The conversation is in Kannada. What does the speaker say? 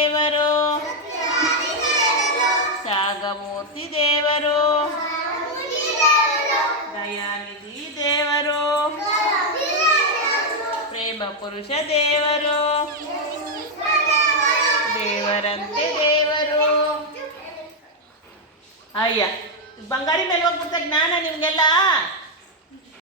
ದೇವರು, ತ್ಯಾಗಮೂರ್ತಿ ದೇವರು, ದಯಾನಿಧಿ ದೇವರು, ಪ್ರೇಮ ಪುರುಷ ದೇವರು, ದೇವರಂತೆ ದೇವರು. ಅಯ್ಯ ಬಂಗಾರಿ ಮೇಲೆ ಹೋಗ್ಬಿಡ್ತ ಜ್ಞಾನ ನಿಮಗೆಲ್ಲ.